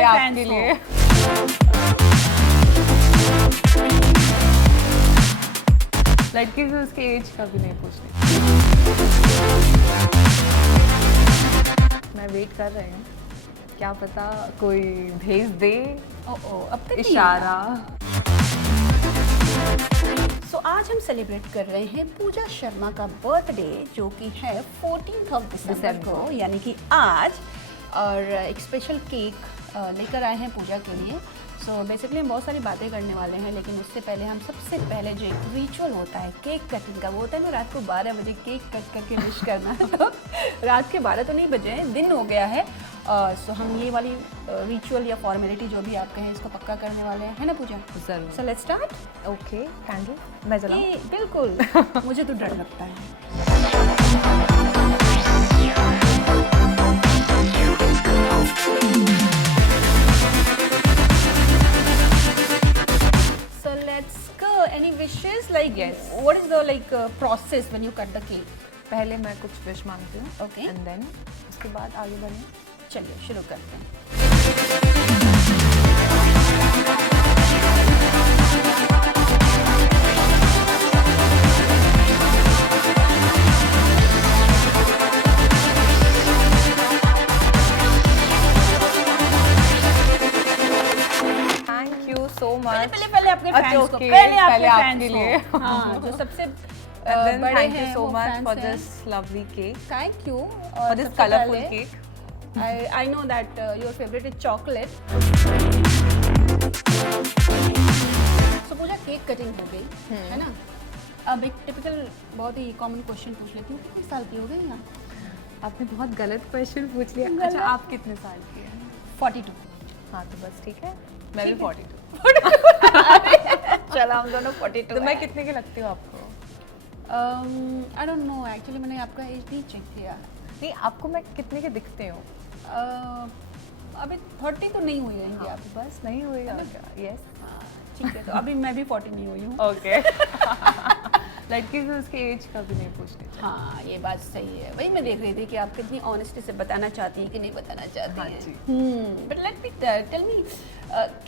पहले आपके लिए। लड़की से उसके एज का भी नहीं पूछती। मैं वेट कर रही हूँ, क्या पता कोई भेज दे अब तक इशारा। सो आज हम सेलिब्रेट कर रहे हैं पूजा शर्मा का बर्थडे, जो कि है 14 दिसंबर को, यानी कि आज। और एक स्पेशल केक लेकर आए हैं पूजा के लिए। सो बेसिकली हम बहुत सारी बातें करने वाले हैं, लेकिन उससे पहले हम सबसे पहले जो एक रिचुअल होता है केक कटिंग का, वो होता है ना रात को 12 बजे केक कट करके विश करना। तो रात के 12 तो नहीं बजे हैं, दिन हो गया है। सो हम ये वाली रिचुअल या फॉर्मेलिटी जो भी आप कहें इसको पक्का करने वाले हैं, है ना पूजा? जरूर। So let's start. Okay, candle मैं जलाऊं? बिल्कुल। मुझे तो डर लगता है। So let's go. Any wishes? Like Yes. What is the process when you cut the cake? पहले मैं कुछ विश मांगती हूँ, Okay. एंड देन उसके बाद आगे बढ़ें। चलिए शुरू करते हैं। Thank you so much. पहले अपने अच्छा, फैंस को, okay, पहले पहले आपके आपके फैंस लिए। को। हाँ, जो सबसे And then बड़े thank you हैं so वो much fans for हैं। this lovely cake, Thank you. for this colorful cake. I know that your favorite is chocolate. So Pooja cake cutting हो गई, है ना? अब एक टिपिकल बहुत ही कॉमन क्वेश्चन पूछ लेती हूँ, कितने साल की हो गई आप? आपने बहुत गलत क्वेश्चन पूछ लिया। गलत? अच्छा, आप कितने साल की हैं? 42। हाँ, तो बस ठीक है, मैं भी ठीक है। 42। चलो हम दोनों 42। तो मैं कितने की लगती हूँ आपको? आई डोंट नो, एक्चुअली मैंने आपका एज नहीं चेक किया। नहीं, आपको मैं कितने के दिखते हूँ? अभी 30 तो नहीं हुई रहेंगी आप? बस नहीं हुई क्या? यस। ठीक है, तो अभी मैं भी 40 नहीं हुई हूँ। ओके। लड़की से उसके एज का भी नहीं पूछती। हाँ, ये बात सही है। वही मैं देख रही थी कि आप कितनी ऑनेस्टी से बताना चाहती हैं कि नहीं बताना चाहती हाँ हैं। जी। But let me tell me,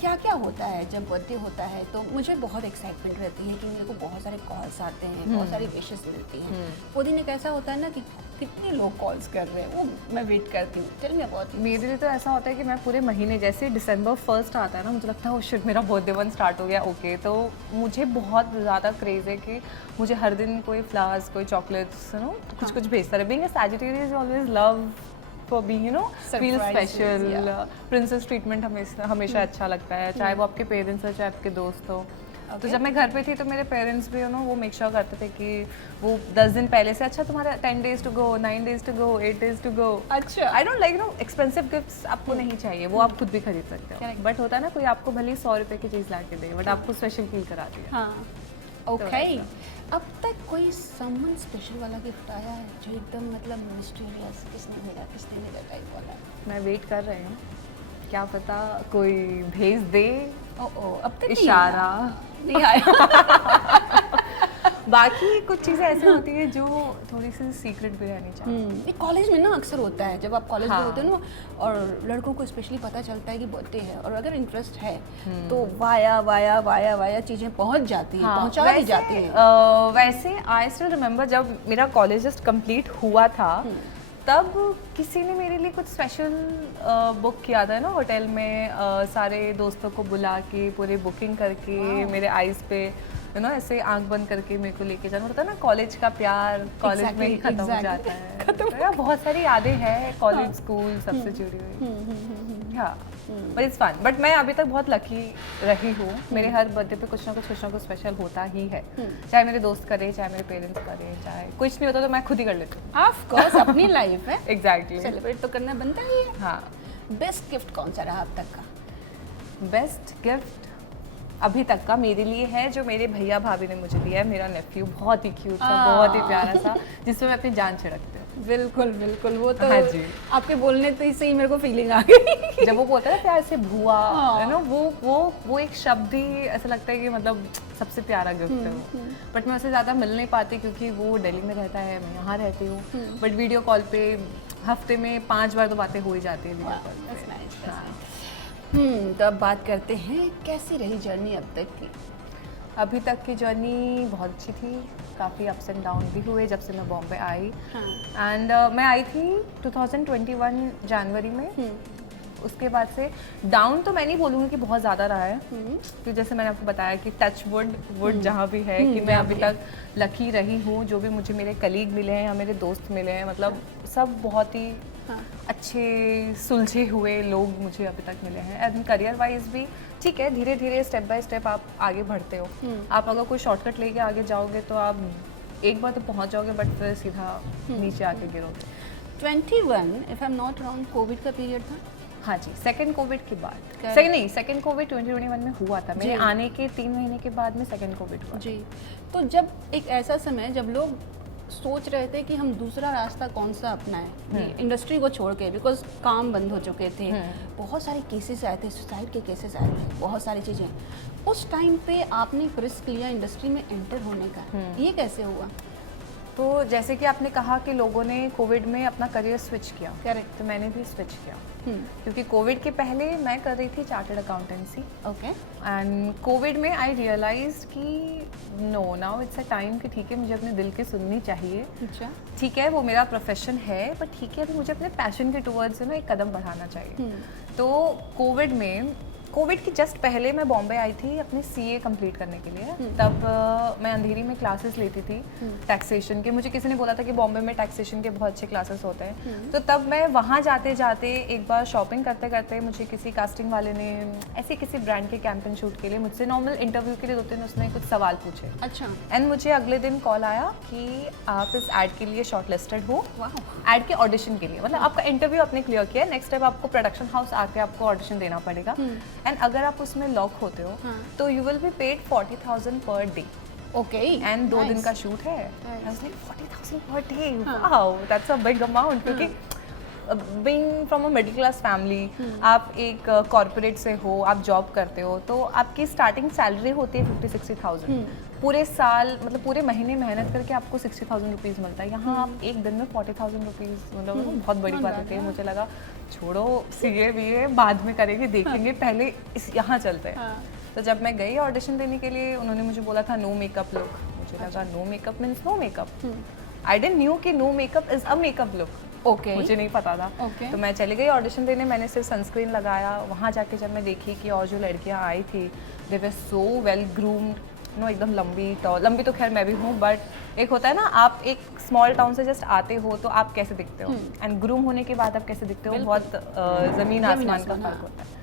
क्या क्या होता है जब बर्थडे होता है? तो मुझे बहुत एक्साइटमेंट रहती है कि मेरे को बहुत सारे कॉल्स आते हैं, बहुत सारी विशेस मिलती हैं। वो दिन एक ऐसा होता है ना कि कितने लोग कॉल्स कर रहे हैं, वो मैं वेट करती हूँ। Tell me about. मेरे लिए तो ऐसा होता है कि मैं पूरे महीने, जैसे दिसंबर 1 आता है ना, मुझे लगता है ओ शिट मेरा बर्थडे वन स्टार्ट हो गया। ओके, तो मुझे बहुत ज़्यादा क्रेज़ है कि मुझे हर दिन कोई फ्लावर्स, कोई चॉकलेट्स, कुछ कुछ भेजता रहे। Being a Sagittarius always love for being feel Surprises, special. Princess treatment हमेशा अच्छा लगता है, चाहे वो आपके पेरेंट्स हो चाहे आपके दोस्त हो। तो जब मैं घर पे थी तो मेरे पेरेंट्स भी वो मेक श्योर करते थे कि वो 10 दिन पहले से, अच्छा तुम्हारा 10 days to go, 9 days to go, 8 days to go. अच्छा। I don't like expensive gifts आपको नहीं चाहिए, वो आप खुद भी खरीद सकते हो। Correct. बट होता है ना, कोई आपको भले ही 100 रुपए की चीज़ ला के दे, बट आपको स्पेशल फील कराती है। हाँ, ओके। अब तक कोई समवन स्पेशल वाला गिफ्ट आया है जो एकदम मतलब मिस्टीरियस, किसने मिला टाइप वाला? मैं वेट कर रही हूँ, क्या पता कोई भेज दे अब तक इशारा। नहीं आया। बाकी कुछ चीज़ें ऐसी होती है जो थोड़ी सी सीक्रेट भी रहनी चाहिए। ये कॉलेज में ना अक्सर होता है, जब आप कॉलेज में हाँ। होते हो ना, और लड़कों को स्पेशली पता चलता है कि बर्थडे है, और अगर इंटरेस्ट है तो वाया चीज़ें पहुंच जाती हैं, पहुंचा दी जाती हैं। वैसे आई स्टिल रिमेम्बर जब मेरा कॉलेज जस्ट कंप्लीट हुआ था, तब किसी ने मेरे लिए कुछ स्पेशल बुक किया था ना होटल में, सारे दोस्तों को बुला के पूरी बुकिंग करके मेरे आईज पे ऐसे आंख बंद करके मेरे को लेके जाना होता है ना। कॉलेज का प्यार कॉलेज में ही खत्म हो जाता है। तो यार बहुत सारी यादें हैं कॉलेज, स्कूल सबसे जुड़ी हुई। हाँ, बट इट्स फन। बट मैं अभी तक बहुत लकी रही हूँ, मेरे हर बर्थडे पे कुछ ना कुछ स्पेशल होता ही है। चाहे मेरे दोस्त करे, चाहे मेरे पेरेंट्स करे, चाहे कुछ नहीं होता तो मैं खुद ही कर लेती हूँ। ऑफ कोर्स, अपनी लाइफ है, एग्जैक्टली, सेलिब्रेट तो करना बनता ही है। हाँ। बेस्ट गिफ्ट कौन सा रहा अब तक का? बेस्ट गिफ्ट अभी तक का मेरे लिए है जो मेरे भैया भाभी ने मुझे दिया है, मेरा नेफ्यू। बहुत ही क्यूट था, बहुत ही प्यारा सा, जिसमें मैं अपनी जान छिड़कती हूँ। बिल्कुल बिल्कुल, वो तो हाँ जी। आपके बोलने तो से ही मेरे को फीलिंग आ गई। जब वो बोलता है ना प्यार से भुआ, है ना, वो एक शब्द ही ऐसा लगता है कि मतलब सबसे प्यारा गिफ्ट है वो। बट मैं उससे ज़्यादा मिल नहीं पाती क्योंकि वो दिल्ली में रहता है, मैं यहाँ रहती हूँ। बट वीडियो कॉल पे हफ्ते में 5 बार तो बातें हो ही जाती है वीडियो कॉल पे। तो अब बात करते हैं कैसी रही जर्नी अब तक की। अभी तक की जर्नी बहुत अच्छी थी, काफ़ी अप्स एंड डाउन भी हुए जब से मैं बॉम्बे आई। एंड मैं आई थी 2021 जनवरी में। उसके बाद से डाउन तो मैं नहीं बोलूँगी कि बहुत ज़्यादा रहा है, क्योंकि जैसे मैंने आपको बताया कि टच वुड जहाँ भी है कि मैं अभी तक लकी रही हूँ। जो भी मुझे मेरे कलीग मिले हैं या मेरे दोस्त मिले हैं, मतलब सब बहुत ही अच्छे सुलझे हुए लोग मुझे अभी तक मिले हैं। एंड करियर वाइज भी ठीक है, धीरे धीरे स्टेप बाय स्टेप आप आगे बढ़ते हो। आप अगर कोई शॉर्टकट लेके आगे जाओगे तो आप एक बार तो पहुंच जाओगे, बट फिर सीधा नीचे आके गिरोगे। 21 if I am not wrong Covid का पीरियड था। हाँ जी, सेकंड कोविड के बाद। सेकंड कोविड 2021 में हुआ था। मेरे आने के 3 महीने के बाद में सेकंड कोविड हुआ जी। तो जब एक ऐसा समय जब लोग सोच रहे थे कि हम दूसरा रास्ता कौन सा अपनाएं इंडस्ट्री को छोड़ के, बिकॉज काम बंद हो चुके थे, बहुत सारे केसेस आए थे, सुसाइड के केसेस आए थे, बहुत सारी चीज़ें। उस टाइम पे आपने एक रिस्क लिया इंडस्ट्री में एंटर होने का, ये कैसे हुआ? तो जैसे कि आपने कहा कि लोगों ने कोविड में अपना करियर स्विच किया, करेक्ट। तो मैंने भी स्विच किया। क्योंकि कोविड के पहले मैं कर रही थी chartered accountancy. Okay. And covid में आई रियलाइज कि no, now it's a time कि ठीक है, मुझे अपने दिल की सुननी चाहिए। अच्छा। ठीक है, वो मेरा प्रोफेशन है, बट ठीक है, अभी मुझे अपने पैशन के टुवर्ड्स एक कदम बढ़ाना चाहिए। तो कोविड की जस्ट पहले मैं बॉम्बे आई थी अपने सीए कंप्लीट करने के लिए। तब मैं अंधेरी में क्लासेस लेती थी टैक्सेशन के। मुझे किसी ने बोला था कि बॉम्बे में टैक्सेशन के बहुत अच्छे क्लासेस होते हैं। तो तब मैं वहाँ जाते जाते एक बार शॉपिंग करते करते मुझे किसी कास्टिंग वाले ने ऐसे किसी ब्रांड के कैंपेन शूट के लिए मुझसे नॉर्मल इंटरव्यू के लिए 2 दिन उसने कुछ सवाल पूछे। अच्छा। एंड मुझे अगले दिन कॉल आया कि आप इस एड के लिए शॉर्ट लिस्टेड हो, एड के ऑडिशन के लिए। मतलब आपका इंटरव्यू आपने क्लियर किया, नेक्स्ट स्टेप आपको प्रोडक्शन हाउस आके आपको ऑडिशन देना पड़ेगा। एंड अगर आप उसमें लॉक होते हो तो you will be paid 40,000 per day. Okay. And 2 दिन का शूट है। आई was like 40,000 per day, wow that's a big amount. क्योंकि being from a middle class family, आप एक कॉर्पोरेट से हो, आप जॉब करते हो, तो आपकी स्टार्टिंग सैलरी होती है 50-60,000। पूरे साल मतलब पूरे महीने मेहनत करके आपको 60,000 रुपीज़ मिलता है। यहाँ आप एक दिन में 40,000 रुपीज़, मतलब बहुत बड़ी बात होती है। मुझे लगा छोड़ो सीए बीए बाद में करेंगे, देखेंगे, पहले इस यहाँ चलते हैं। तो जब मैं गई ऑडिशन देने के लिए, उन्होंने मुझे बोला था नो मेकअप लुक। मुझे लगा no makeup means no makeup. I didn't knew कि no makeup is a makeup look. Okay. मुझे नहीं पता था। तो मैं चली गई ऑडिशन देने। मैंने सिर्फ सनस्क्रीन लगाया। वहाँ जाके जब मैं देखी कि और जो लड़कियाँ आई थी दे वर सो वेल ग्रूम्ड, नो एकदम लंबी टॉल। लंबी तो खैर मैं भी हूँ, बट एक होता है ना, आप एक स्मॉल टाउन से जस्ट आते हो तो आप कैसे दिखते हो, एंड ग्रूम होने के बाद आप कैसे दिखते हो, बहुत ज़मीन आसमान का फर्क होता है।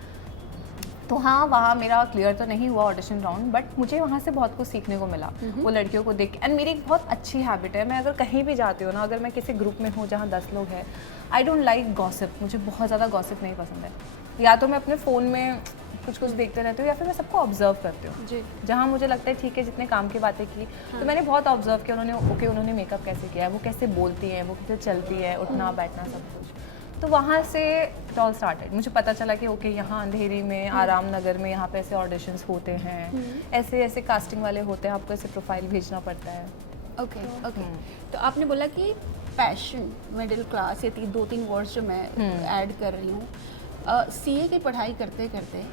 तो हाँ, वहाँ मेरा क्लियर तो नहीं हुआ ऑडिशन राउंड, बट मुझे वहाँ से बहुत कुछ सीखने को मिला वो लड़कियों को देख के। एंड मेरी एक बहुत अच्छी हैबिट है, मैं अगर कहीं भी जाती हूँ ना, अगर मैं किसी ग्रुप में हूँ जहाँ 10 लोग हैं, आई डोंट लाइक गॉसिप। मुझे बहुत ज़्यादा गॉसिप नहीं पसंद है। या तो मैं अपने फ़ोन में कुछ देखते रहती हूँ, या फिर मैं सबको ऑब्जर्व करती हूँ जी। जहाँ मुझे लगता है ठीक है, जितने काम की बातें की, तो मैंने बहुत ऑब्जर्व किया उन्होंने मेकअप कैसे किया है, वो कैसे बोलती है, वो कैसे चलती है, उठना बैठना सब कुछ। तो वहाँ से इट ऑल स्टार्टेड। मुझे पता चला कि ओके, यहाँ अंधेरी में, आराम नगर में, यहाँ पे ऐसे ऑडिशंस होते हैं, ऐसे ऐसे कास्टिंग वाले होते हैं, आपको ऐसे प्रोफाइल भेजना पड़ता है। Okay okay. तो आपने बोला कि पैशन, मिडिल क्लास, ये 2-3 वर्ड्स जो मैं ऐड कर रही हूँ, सीए की पढ़ाई करते करते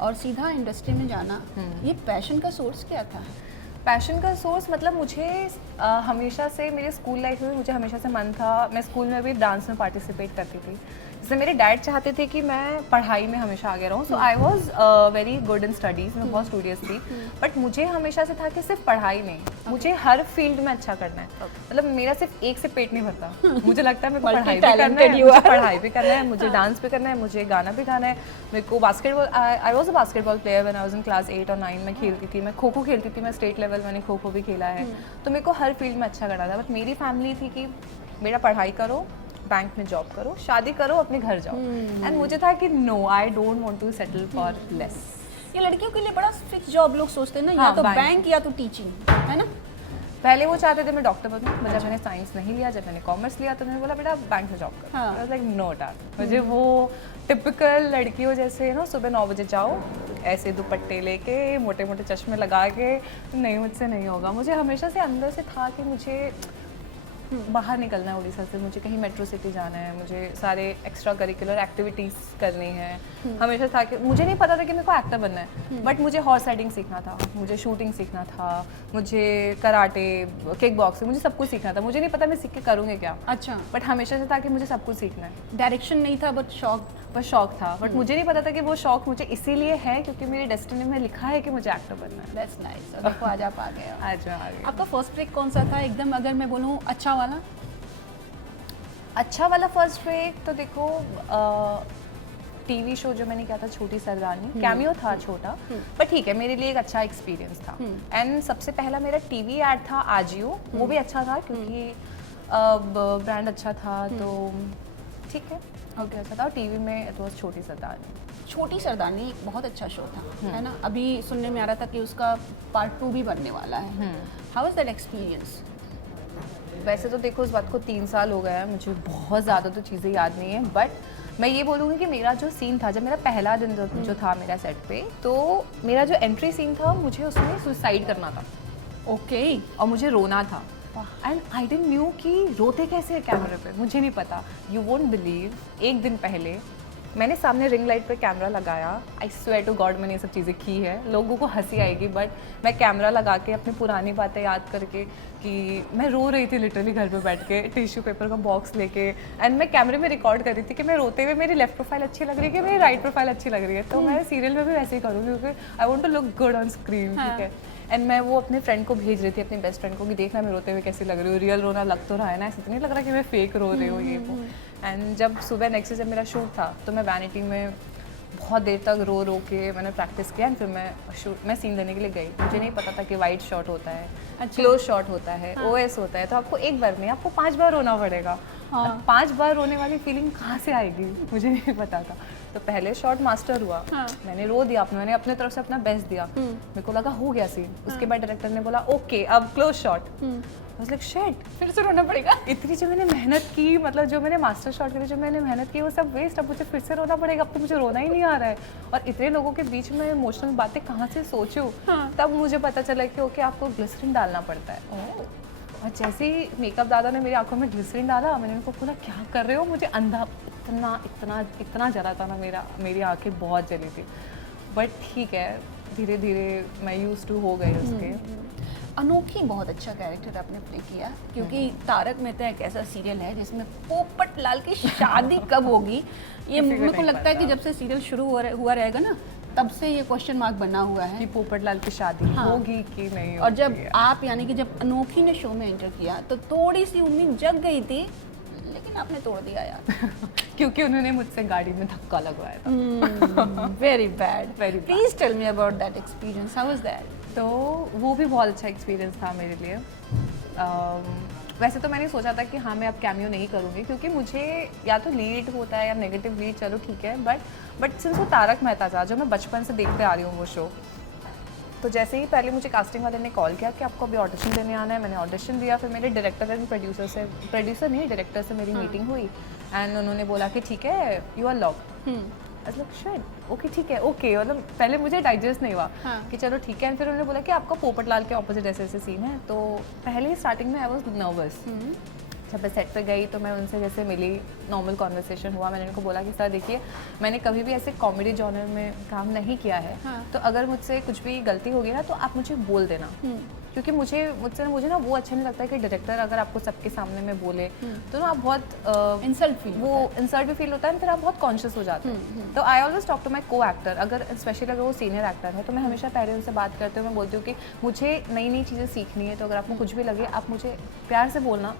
और सीधा इंडस्ट्री में जाना, ये पैशन का सोर्स क्या था? पैशन का सोर्स मतलब मुझे हमेशा से मेरे स्कूल लाइफ में मुझे हमेशा से मन था, मैं स्कूल में भी डांस में पार्टिसिपेट करती थी। जैसे मेरे डैड चाहते थे कि मैं पढ़ाई में हमेशा आगे रहूँ, so I was very good in studies, मैं बहुत स्टूडियस थी। बट मुझे हमेशा से था कि सिर्फ पढ़ाई नहीं, मुझे हर फील्ड में अच्छा करना है। मतलब मेरा सिर्फ एक से पेट नहीं भरता। मुझे लगता है मेरे को पढ़ाई भी करना है, मुझे पढ़ाई भी करना है, मुझे डांस भी करना है, मुझे गाना भी गाना है, मेरे को basketball, I was a basketball player when I was in class 8 और 9। मैं खेलती थी, मैं खो खो खेलती थी, मैं स्टेट लेवल मैंने खो खो भी खेला है। तो मेरे को हर फील्ड में अच्छा करना था। बट मेरी फैमिली थी कि बेटा पढ़ाई करो, बैंक में जॉब करो, शादी करो, अपने घर जाओ। एंड मुझे था कि no, I don't want to settle for less. ये लड़कियों के लिए बड़ा फिक्स जॉब लोग सोचते हैं ना, या तो बैंक या तो टीचिंग, है ना। पहले वो चाहते थे मैं डॉक्टर बनूं, मतलब जब मैंने साइंस नहीं लिया, जब मैंने कॉमर्स लिया तो मैंने बोला बेटा बैंक में जॉब करो। I was like no dad, मुझे वो टिपिकल लड़कियों जैसे ना सुबह 9 बजे जाओ, ऐसे दुपट्टे लेके, मोटे मोटे चश्मे लगा के, नहीं, मुझसे नहीं होगा। मुझे हमेशा से अंदर से था कि मुझे बाहर निकलना है उड़ीसा से, मुझे कहीं मेट्रो सिटी जाना है, मुझे सारे एक्स्ट्रा करिकुलर एक्टिविटीज़ करनी है। हमेशा था कि मुझे नहीं पता था कि मेरे को एक्टर बनना है, बट मुझे हॉर्स राइडिंग सीखना था, मुझे शूटिंग सीखना था, मुझे कराटे, किक बॉक्सिंग, मुझे सब कुछ सीखना था। मुझे नहीं पता मैं सीख के करूँगी क्या, अच्छा, बट हमेशा से था कि मुझे सब कुछ सीखना है। डायरेक्शन नहीं था बट शौक। बस शौक था, बट मुझे नहीं पता था कि वो शौक मुझे इसीलिए है क्योंकि मेरी डेस्टिनी में लिखा है कि मुझे एक्टर बनना है। That's nice. देखो आज आप आ गए हो। आज मैं आ गई। आपका फर्स्ट ब्रेक कौन सा था एकदम, अगर मैं बोलूँ अच्छा वाला? अच्छा वाला फर्स्ट ब्रेक तो देखो, टीवी शो जो मैंने किया था छोटी सरदारनी, कैमियो था छोटा, पर ठीक है, मेरे लिए एक अच्छा एक्सपीरियंस था। एंड सबसे पहला मेरा टीवी ऐड था आजियो, वो भी अच्छा था क्योंकि ब्रांड अच्छा था, तो ठीक है, ओके, अच्छा था। टीवी में इट वाज छोटी सरदारनी। छोटी सरदारनी एक बहुत अच्छा शो था, है ना? अभी सुनने में आ रहा था कि उसका पार्ट 2 भी बनने वाला है। How is that experience? वैसे तो देखो उस बात को 3 साल हो गया है, मुझे बहुत ज़्यादा तो चीज़ें याद नहीं है, बट मैं ये बोलूँगी कि मेरा जो सीन था, जब मेरा पहला दिन जो था मेरा सेट पे, तो मेरा जो एंट्री सीन था, मुझे उसमें सुसाइड करना था। ओके। और मुझे रोना था, एंड आई डिडंट न्यू कि रोते कैसे है कैमरे पे, मुझे नहीं पता। यू वोंट बिलीव, एक दिन पहले मैंने सामने रिंग लाइट पे कैमरा लगाया। आई स्वेयर टू गॉड मैंने ये सब चीज़ें की है, लोगों को हंसी आएगी, बट मैं कैमरा लगा के अपनी पुरानी बातें याद करके कि मैं रो रही थी लिटरली घर पे बैठ के, टिश्यू पेपर का बॉक्स लेके, एंड मैं कैमरे में रिकॉर्ड कर रही थी कि मैं रोते हुए मेरी लेफ्ट प्रोफाइल अच्छी लग रही है कि मेरी राइट प्रोफाइल अच्छी लग रही है। तो मैं सीरियल में भी वैसे ही करूँगी क्योंकि I want to look good on screen, ठीक है। एंड मैं वो अपने फ्रेंड को भेज रही थी, अपनी बेस्ट फ्रेंड को, कि देखना मैं रोते हुए कैसी लग रही हूँ, रियल रोना लग तो रहा है ना, ऐसा तो नहीं लग रहा कि मैं फेक रो रही हूँ ये वो। एंड जब सुबह नेक्स्ट जब मेरा शूट था, तो मैं वैनिटी में बहुत देर तक रो रो के मैंने प्रैक्टिस किया, एंड फिर मैं सीन लेने के लिए गई। मुझे नहीं पता था कि वाइड शॉट होता है, क्लोज शॉट होता है, ओएस होता है, तो आपको एक बार में आपको 5 बार रोना पड़ेगा। हाँ। 5 बार रोने वाली फीलिंग कहाँ से आएगी, मुझे नहीं पता था। तो पहले शॉट मास्टर हुआ, हाँ। मैंने रो दिया, मैंने अपने तरफ से अपना बेस्ट दिया, मेरे को लगा हो गया सीन। उसके बाद डायरेक्टर ने बोला ओके अब क्लोज शॉट। लाइक शिट, फिर से रोना पड़ेगा। इतनी जो मैंने मेहनत की, मतलब जो मैंने मास्टर शॉट के लिए जो मैंने मेहनत की वो सब वेस्ट, अब मुझे फिर से रोना पड़ेगा, अब तो मुझे रोना ही नहीं आ रहा है। और इतने लोगों के बीच में इमोशनल बातें कहाँ से सोचूं। हाँ। तब मुझे पता चला कि ओके आपको ग्लिसरीन डालना पड़ता है। और जैसे ही मेकअप दादा ने मेरी आंखों में ग्लिसरीन डाला, मैंने उनको बोला क्या कर रहे हो, मुझे अंधा इतना इतना इतना जला था ना, मेरी आंखें बहुत जली थी, बट ठीक है, धीरे धीरे मैं यूज टू हो गई उसके। अनोखी बहुत अच्छा कैरेक्टर आपने प्ले किया, क्योंकि तारक मेहता एक ऐसा सीरियल है जिसमें पोपट लाल की शादी कब होगी, ये मेरे को लगता है कि जब से सीरियल शुरू हुआ रहेगा ना, तब से ये क्वेश्चन मार्क बना हुआ है कि पोपट लाल की शादी होगी कि नहीं होगी। और जब आप यानी कि जब अनोखी ने शो में एंटर किया तो थोड़ी सी उम्मीद जग गई थी, लेकिन आपने तोड़ दिया यार। क्योंकि उन्होंने मुझसे गाड़ी में धक्का लगवाया था। Very bad. Very bad. Please tell me about that experience, how was that? तो वो भी बहुत अच्छा एक्सपीरियंस था मेरे लिए। वैसे तो मैंने सोचा था कि हाँ मैं अब कैमियो नहीं करूँगी, क्योंकि मुझे या तो लीड होता है या नेगेटिव लीड, चलो ठीक है, बट सिंस वो तारक मेहता था जो मैं बचपन से देखते आ रही हूँ वो शो, तो जैसे ही पहले मुझे कास्टिंग वाले ने कॉल किया कि आपको अभी ऑडिशन देने आना है, मैंने ऑडिशन दिया। फिर मेरे डायरेक्टर एंड प्रोड्यूसर नहीं, डायरेक्टर से मेरी मीटिंग हुई, एंड उन्होंने बोला कि ठीक है यू आर लॉक्ड। मतलब शिट, ओके ठीक है, ओके, मतलब पहले मुझे डाइजेस्ट नहीं हुआ कि चलो ठीक है। फिर उन्होंने बोला कि आपका पोपट लाल के ऑपोजिट ऐसे ऐसे सीन है, तो पहले ही स्टार्टिंग में आई वॉज नर्वस। जब मैं सेट पे गई तो मैं उनसे जैसे मिली, नॉर्मल कॉन्वर्सेशन हुआ, मैंने उनको बोला कि सर देखिए मैंने कभी भी ऐसे कॉमेडी जॉनर में काम नहीं किया है, तो अगर मुझसे कुछ भी गलती होगी ना तो आप मुझे बोल देना, क्योंकि मुझे ना वो अच्छा नहीं लगता है कि डायरेक्टर अगर आपको सबके सामने में बोले तो ना आप बहुत इंसल्ट भी फील होता है, फिर आप बहुत कॉन्शियस हो जाते हैं। तो I always talk to my co actor, अगर स्पेशली अगर वो सीनियर एक्टर है तो मैं हमेशा पहले उनसे बात करते हुए मैं बोलती हूँ कि मुझे नई नई चीज़ें सीखनी है, तो अगर आपको कुछ भी लगे आप मुझे प्यार से बोलना,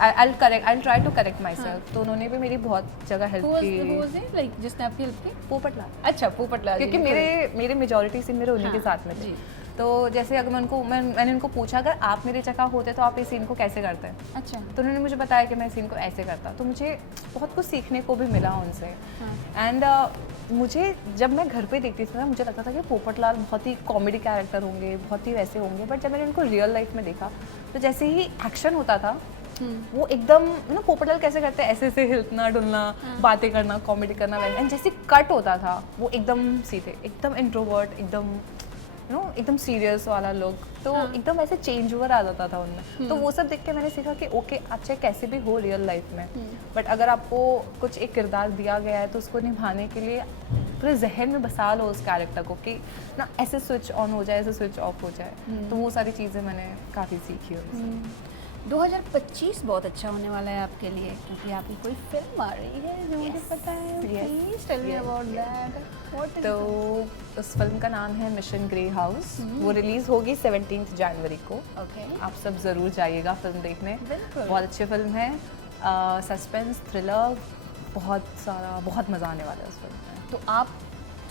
I try to correct myself. तो उन्होंने भी मेरी बहुत जगह हेल्प की। लाइक जिसने आपकी हेल्प की? पोपट लाल। अच्छा, पोपट लाल, क्योंकि मेरे मेजोरिटी सीन मेरे उन्हीं के साथ में थे। तो जैसे अगर मैंने उनको पूछा अगर आप मेरी जगह होते तो आप इस सीन को कैसे करते हैं, अच्छा, तो उन्होंने मुझे बताया कि मैं सीन को ऐसे करता, तो मुझे बहुत कुछ सीखने को भी मिला उनसे। एंड मुझे जब मैं घर पे देखती थी ना, मुझे लगता था कि पोपट लाल बहुत ही कॉमेडी कैरेक्टर होंगे, बहुत ही वैसे होंगे, बट जब मैंने उनको रियल लाइफ में देखा तो जैसे ही एक्शन होता था वो एकदम ना पोपट लाल कैसे करते हैं, ऐसे ऐसे हिलना डुलना, बातें करना, कॉमेडी करना, एंड जैसे कट होता था वो एकदम सीधे, एकदम इंट्रोवर्ट, एकदम यू नो एकदम सीरियस वाला लुक, तो एकदम ऐसे चेंज ओवर आ जाता था उनमें। तो वो सब देख के मैंने सीखा कि ओके आप चाहे कैसे भी हो रियल लाइफ में, बट अगर आपको कुछ एक किरदार दिया गया है तो उसको निभाने के लिए पूरे जहन में बसा लो उस कैरेक्टर को कि ना ऐसे स्विच ऑन हो जाए, ऐसे स्विच ऑफ हो जाए। तो वो सारी चीज़ें मैंने काफ़ी सीखी उससे। 2025 बहुत अच्छा होने वाला है आपके लिए, क्योंकि आपकी कोई फिल्म आ रही है जो मुझे पता है। Please tell me about that. What is तो उस फिल्म का नाम है मिशन ग्रे हाउस। वो रिलीज होगी 17 जनवरी को। ओके, आप सब ज़रूर जाइएगा फिल्म देखने। बिल्कुल। बहुत अच्छी फिल्म है, सस्पेंस थ्रिलर, बहुत मज़ा आने वाला है उस फिल्म में। तो आप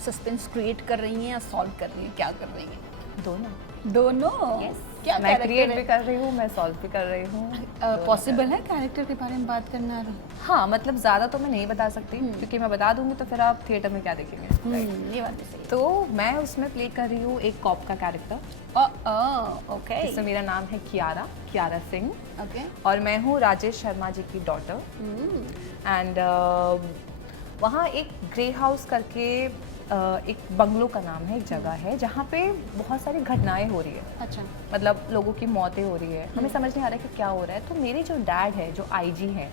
सस्पेंस क्रिएट कर रही हैं या सॉल्व कर रही हैं, क्या कर रही हैं? दोनों Yes. क्या मैं character क्रिएट है? भी कर रही हूँ, मैं सॉल्व भी कर रही हूँ। पॉसिबल है कैरेक्टर के बारे में बात करना? हाँ, मतलब ज़्यादा तो मैं नहीं बता सकती, क्योंकि मैं बता दूंगी तो फिर आप थिएटर में क्या देखेंगे। ये बात भी सही तो मैं उसमें प्ले कर रही हूँ एक कॉप का कैरेक्टर, है। ओके जिसमें मेरा नाम है कियारा सिंह, ओके। और मैं हूँ राजेश शर्मा जी की डॉटर। एंड वहाँ एक ग्रे हाउस करके एक बंगलो का नाम है, एक जगह है जहाँ पे बहुत सारी घटनाएं हो रही है। अच्छा। मतलब लोगों की मौतें हो रही है, हमें समझ नहीं आ रहा है कि क्या हो रहा है। तो मेरे जो डैड है, जो आईजी है,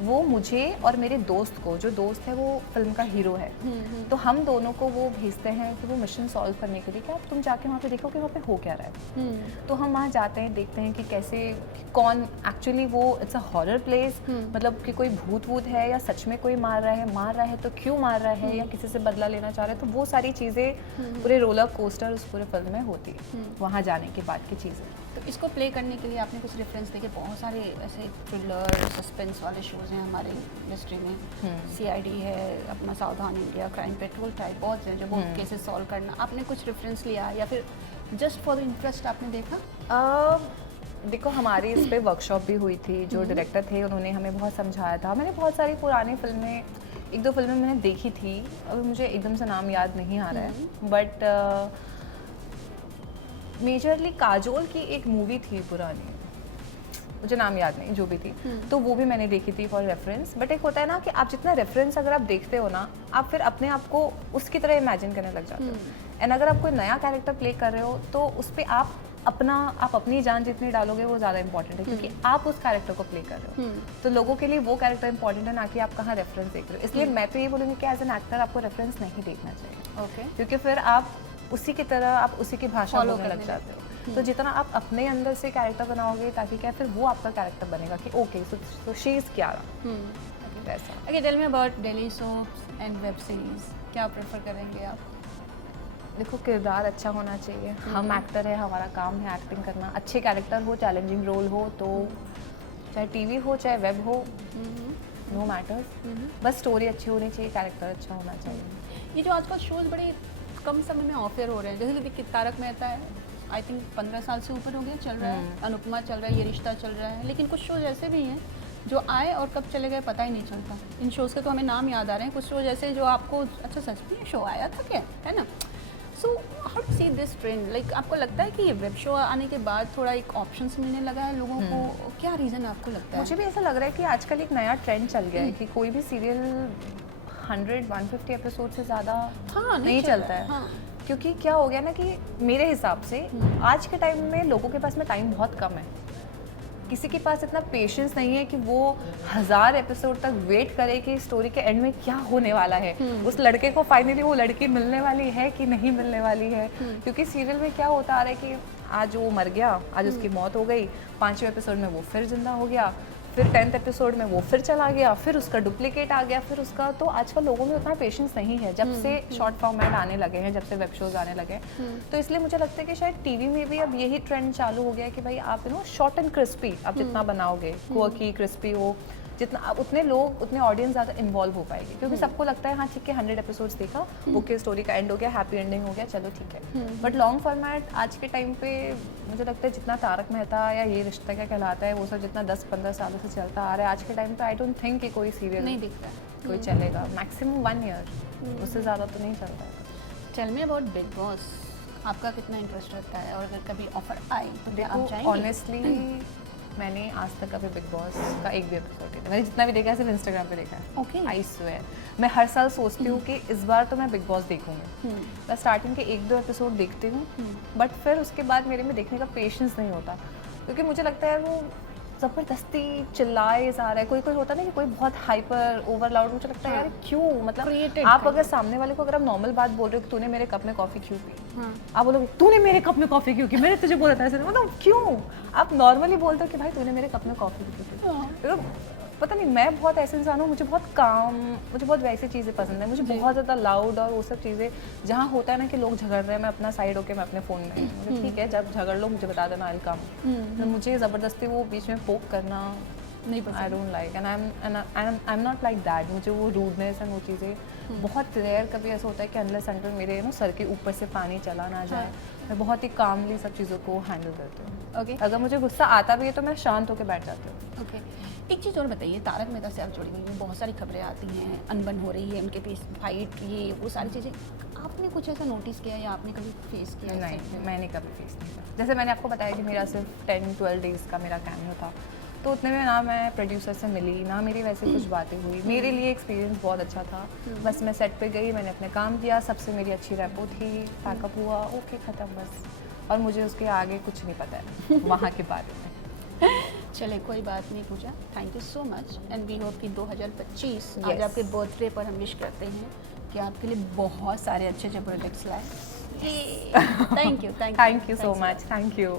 वो मुझे और मेरे दोस्त को, जो दोस्त है वो फिल्म का हीरो है, तो हम दोनों को वो भेजते हैं कि वो मिशन सॉल्व करने के लिए कि आप तुम जाके वहाँ पे देखो कि वहाँ पे हो क्या रहा है। तो हम वहाँ जाते हैं, देखते हैं कि कैसे कौन एक्चुअली वो इट्स अ हॉरर प्लेस, मतलब कि कोई भूत वूत है या सच में कोई मार रहा है तो क्यों मार रहा है, या किसी से बदला लेना चाह रहा है। तो वो सारी चीज़ें पूरे रोलर कोस्टर उस पूरे फिल्म में होती है, वहाँ जाने के बाद की चीज़ें। तो इसको प्ले करने के लिए आपने कुछ रेफरेंस देखे? बहुत सारे ऐसे थ्रिलर सस्पेंस वाले शोज हैं हमारे इंडस्ट्री में। सीआईडी है, अपना सावधान इंडिया, क्राइम पेट्रोल टाइप बहुत हैं जो वो केसेस सॉल्व करना। आपने कुछ रेफरेंस लिया या फिर जस्ट फॉर द इंटरेस्ट आपने देखा? देखो, हमारी इस पे वर्कशॉप भी हुई थी। जो डायरेक्टर थे उन्होंने हमें बहुत समझाया था। मैंने बहुत सारी पुरानी फिल्में, एक दो फिल्में मैंने देखी थी, अभी मुझे एकदम से नाम याद नहीं आ रहा है, बट मेजरली काजोल की एक मूवी थी पुरानी, मुझे नाम याद नहीं, जो भी थी, तो वो भी मैंने देखी थी फॉर रेफरेंस। बट एक होता है ना कि आप जितना रेफरेंस अगर आप देखते हो ना, आप फिर अपने आप को उसकी तरह इमेजिन करने लग जाते हो। एंड अगर आप कोई नया कैरेक्टर प्ले कर रहे हो तो उस पर आप अपनी जान जितनी डालोगे वो ज़्यादा इंपॉर्टेंट है, क्योंकि आप उस कैरेक्टर को प्ले कर रहे हो। तो लोगों के लिए वो कैरेक्टर इंपॉर्टेंट है, ना कि आप कहाँ रेफरेंस देख रहे हो। इसलिए मैं तो ये बोलूँगी कि एज एन एक्टर आपको रेफरेंस नहीं देखना चाहिए। ओके। क्योंकि फिर आप उसी की तरह, आप उसी की भाषा बोलने लग जाते हो। तो जितना आप अपने अंदर से कैरेक्टर बनाओगे, ताकि क्या फिर वो आपका कैरेक्टर बनेगा कि okay so she is Kiara, वैसा। Okay, tell me about daily soaps and web series, क्या प्रेफर करेंगे आप? देखो, किरदार अच्छा होना चाहिए। हम एक्टर है, हमारा काम है एक्टिंग करना। अच्छे कैरेक्टर हो, चैलेंजिंग रोल हो, तो चाहे टीवी हो चाहे वेब हो, नो मैटर्स, बस स्टोरी अच्छी होनी चाहिए, कैरेक्टर अच्छा होना चाहिए। ये जो आजकल शोज बड़े कम समय में ऑफर हो रहे हैं, जैसे कि तारक मेहता है, आई थिंक 15 साल से ऊपर हो गया चल रहा है, अनुपमा चल रहा है, ये रिश्ता चल रहा है, लेकिन कुछ शोज ऐसे भी हैं जो आए और कब चले गए पता ही नहीं चलता। इन शोज़ के तो हमें नाम याद आ रहे हैं, कुछ शोज ऐसे जो आपको अच्छा सच में ये शो आया था क्या, है ना? So how to see this trend? Like आपको लगता है कि ये वेब शो आने के बाद थोड़ा एक ऑप्शंस मिलने लगा है लोगों को? क्या रीज़न आपको लगता है? मुझे भी ऐसा लग रहा है कि आजकल एक नया ट्रेंड चल गया है कि कोई भी सीरियल 100-150 एपिसोड से ज़्यादा नहीं चलता है। हाँ। क्योंकि क्या हो गया ना कि मेरे हिसाब से आज के टाइम में लोगों के पास में टाइम बहुत कम है। किसी के पास इतना पेशेंस नहीं है कि वो 1000 एपिसोड तक वेट करे कि स्टोरी के एंड में क्या होने वाला है, उस लड़के को फाइनली वो लड़की मिलने वाली है कि नहीं मिलने वाली है। क्योंकि सीरियल में क्या होता आ रहा है कि आज वो मर गया, आज उसकी मौत हो गई, 5वें एपिसोड में वो फिर जिंदा हो गया, फिर 10th एपिसोड में वो फिर चला गया, फिर उसका डुप्लीकेट आ गया, फिर उसका। तो आजकल लोगों में उतना पेशेंस नहीं है, जब से शॉर्ट फॉर्मेट आने लगे हैं, जब से वेब शोज आने लगे हैं। तो इसलिए मुझे लगता है कि शायद टीवी में भी अब यही ट्रेंड चालू हो गया है कि भाई आप शॉर्ट एंड क्रिस्पी आप जितना बनाओगे, क्वर्की क्रिस्पी हो जितना, उतने लोग, उतने ऑडियंस ज़्यादा इन्वॉल्व हो पाएगी। क्योंकि सबको लगता है हाँ ठीक है 100 एपिसोड्स देखा, ओके स्टोरी का एंड हो गया, हैप्पी एंडिंग हो गया, चलो ठीक है। बट लॉन्ग फॉर्मेट आज के टाइम पे मुझे लगता है जितना तारक मेहता या ये रिश्ता क्या कहलाता है वो सब जितना 10-15 सालों से चलता आ रहा है, आज के टाइम पे आई डोंट थिंक कि कोई सीरियल नहीं दिखता है कोई चलेगा। मैक्सिमम 1 ईयर, उससे ज़्यादा तो नहीं चलता है। Tell me about Bigg Boss, आपका कितना इंटरेस्ट रहता है और अगर कभी ऑफर आए तो क्या आप देखो जाएंगे? ऑनेस्टली मैंने आज तक अभी बिग बॉस का एक भी एपिसोड नहीं, मैंने जितना भी देखा है सिर्फ इंस्टाग्राम पे देखा है। Okay. आई स्वेयर, मैं हर साल सोचती हूँ कि इस बार तो मैं बिग बॉस देखूंगी। मैं स्टार्टिंग के एक दो एपिसोड देखती हूँ, बट फिर उसके बाद मेरे में देखने का पेशेंस नहीं होता, क्योंकि मुझे लगता है वो ज़बरदस्ती चिल्लाए जा रहा है। कोई कोई होता है ना कि कोई बहुत हाइपर ओवर लाउड, मुझे लगता है यार क्यों, मतलब Created आप अगर सामने वाले को अगर आप नॉर्मल बात बोल रहे हो कि तूने मेरे कप में कॉफ़ी क्यों पी, आप बोलोगे तूने मेरे कप में कॉफ़ी क्यों की, मैंने तुझे बोला था ऐसे, मतलब क्यों आप नॉर्मली बोलते हो कि भाई तूने मेरे कप में कॉफ़ी क्यों पी। तो पता नहीं, मैं बहुत ऐसे इंसान हूँ, मुझे बहुत काम, मुझे बहुत वैसी चीज़ें पसंद है। मुझे बहुत ज़्यादा लाउड और वो सब चीज़ें, जहाँ होता है ना कि लोग झगड़ रहे हैं, मैं अपना साइड होके मैं अपने फ़ोन में, मुझे ठीक है जब झगड़ लो मुझे बता देना, आई कम। तो मुझे ज़बरदस्ती वो बीच में पोक करना नहीं पसंद। आई don't like, and I am not like that. मुझे वो रूडनेस एंड वो चीज़ें बहुत रेयर कभी ऐसा होता है कि अनलेस अनटिल मेरे सर के ऊपर से पानी चला ना जाए, मैं बहुत ही कामली सब चीज़ों को हैंडल करती हूँ। ओके अगर मुझे गुस्सा आता भी है तो मैं शांत होकर बैठ जाती हूँ। ओके, एक चीज़ और बताइए, तारक मेहता से आप जुड़ी हुई हैं, बहुत सारी खबरें आती हैं, अनबन हो रही है उनके बीच, फाइट, ये वो सारी चीज़ें, आपने कुछ ऐसा नोटिस किया या आपने कभी फेस किया? नहीं, मैंने कभी फेस नहीं किया। जैसे मैंने आपको बताया कि मेरा सिर्फ 10-12 डेज़ का मेरा कैमियो था, तो उतने में ना मैं प्रोड्यूसर से मिली, ना मेरी वैसे कुछ बातें हुई। मेरे लिए एक्सपीरियंस बहुत अच्छा था। बस मैं सेट पे गई, मैंने अपने काम किया, सबसे मेरी अच्छी रेपो थी, पैकअप हुआ, ओके ख़त्म बस। और मुझे उसके आगे कुछ नहीं पता है वहाँ के बारे में। चले कोई बात नहीं Pooja, thank you so much, and we hope कि 2025 आज Yes. आपके बर्थडे पर हम विश करते हैं कि आपके लिए बहुत सारे अच्छे अच्छे प्रोडक्ट्स लाए। Thank you thank you so much, thank you.